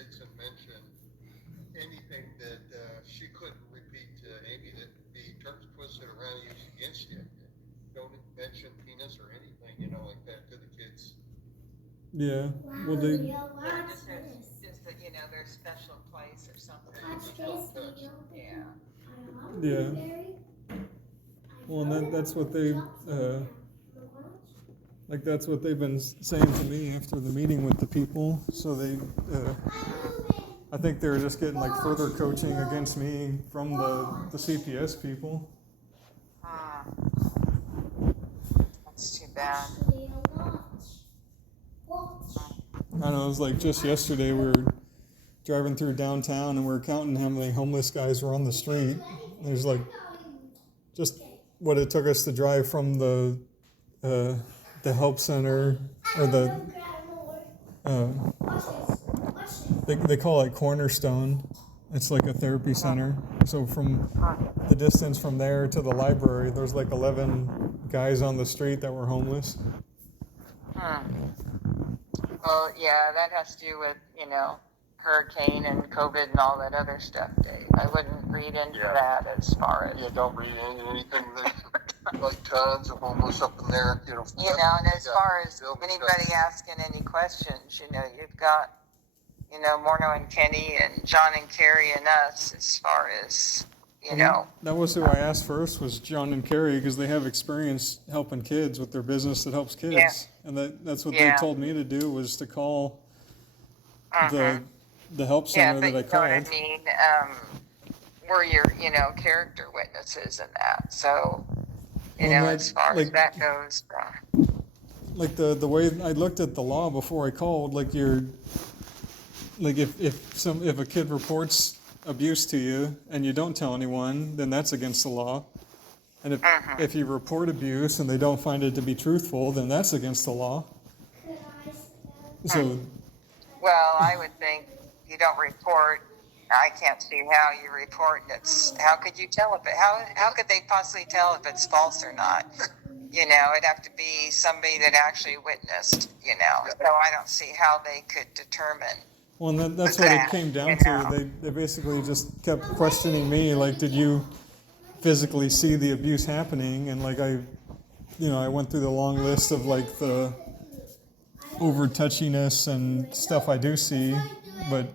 kids and mention anything that she couldn't repeat to Amy that be twisted around and used against you. Don't mention penis or anything, like that to the kids. Yeah. Well, they. Just that their special place or something. Don't touch. Yeah. Yeah. Well, and that's what they. Like that's what they've been saying to me after the meeting with the people. So they. I think they were just getting like further coaching against me from the CPS people. That's too bad. I know, it was like just yesterday we were driving through downtown and we were counting how many homeless guys were on the street. There's like just what it took us to drive from the help center or they call it Cornerstone. It's like a therapy center. So from the distance from there to the library, there's like 11 guys on the street that were homeless. Well, yeah, that has to do with, hurricane and COVID and all that other stuff, Dave. I wouldn't read into that as far as... Yeah, don't read anything like tons of homeless up in there, and as far as anybody asking any questions, you've got, Morno and Kenny and John and Carrie and us as far as, That was who I asked first, was John and Carrie, because they have experience helping kids with their business that helps kids. Yeah. And that's what they told me to do, was to call the help center that I called. Yeah, but you know what I mean? We're your, character witnesses in that. So, as far as that goes. Like the way I looked at the law before I called, like if a kid reports abuse to you and you don't tell anyone, then that's against the law. And if you report abuse and they don't find it to be truthful, then that's against the law. So, well, I would think you don't report. I can't see how you report. How could you tell how could they possibly tell if it's false or not? It'd have to be somebody that actually witnessed. So I don't see how they could determine. Well, and that's what it came down to. They basically just kept questioning me, like, did you physically see the abuse happening? And like I went through the long list of like the over touchiness and stuff I do see, but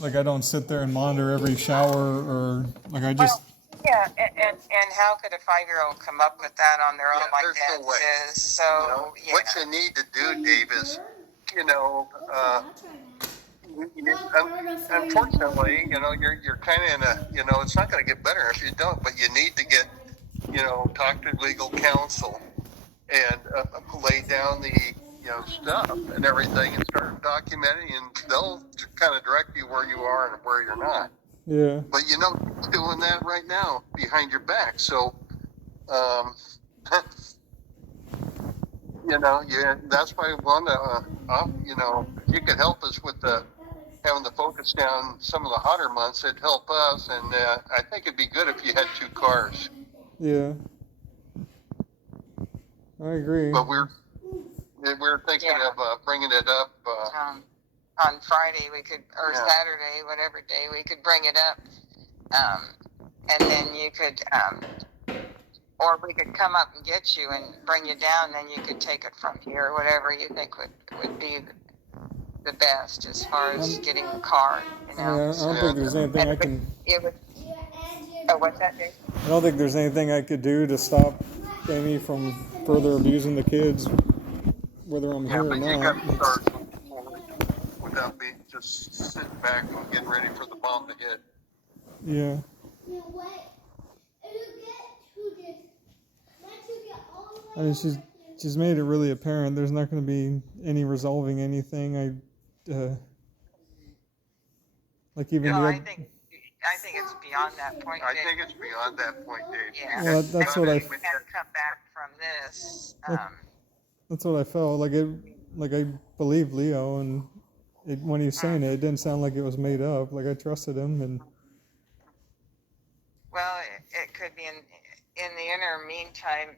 like I don't sit there and monitor every shower or like I just. Yeah, and how could a 5-year-old come up with that on their own like that? No way. So what you need to do, Dave, is unfortunately, you're kind of in a, it's not going to get better if you don't, but you need to get, talk to legal counsel and lay down the, stuff and everything and start documenting, and they'll kind of direct you where you are and where you're not. Yeah. But you're doing that right now behind your back, so, that's why I want to, if you could help us with having the focus down some of the hotter months, it'd help us, and I think it'd be good if you had 2 cars. Yeah. I agree. But we're thinking of bringing it up. On Friday we could, or Saturday, whatever day, we could bring it up, and then you could, or we could come up and get you and bring you down, then you could take it from here, whatever you think would be the best as far as getting the car, Yeah, I don't think there's anything I can. What's that, Dave? I don't think there's anything I could do to stop Amy from further abusing the kids, whether I'm here or not. Yeah, but you got to start without being just sitting back and getting ready for the bomb to hit. Yeah. I mean, she's made it really apparent there's not going to be any resolving anything. Like even I think it's beyond that point. I think it's beyond that point, Dave. Yeah. Well, that's what I. We have to come back from this. That's what I felt like. I believed Leo, and when he was saying it didn't sound like it was made up. Like I trusted him, and. Well, it could be in the interim meantime.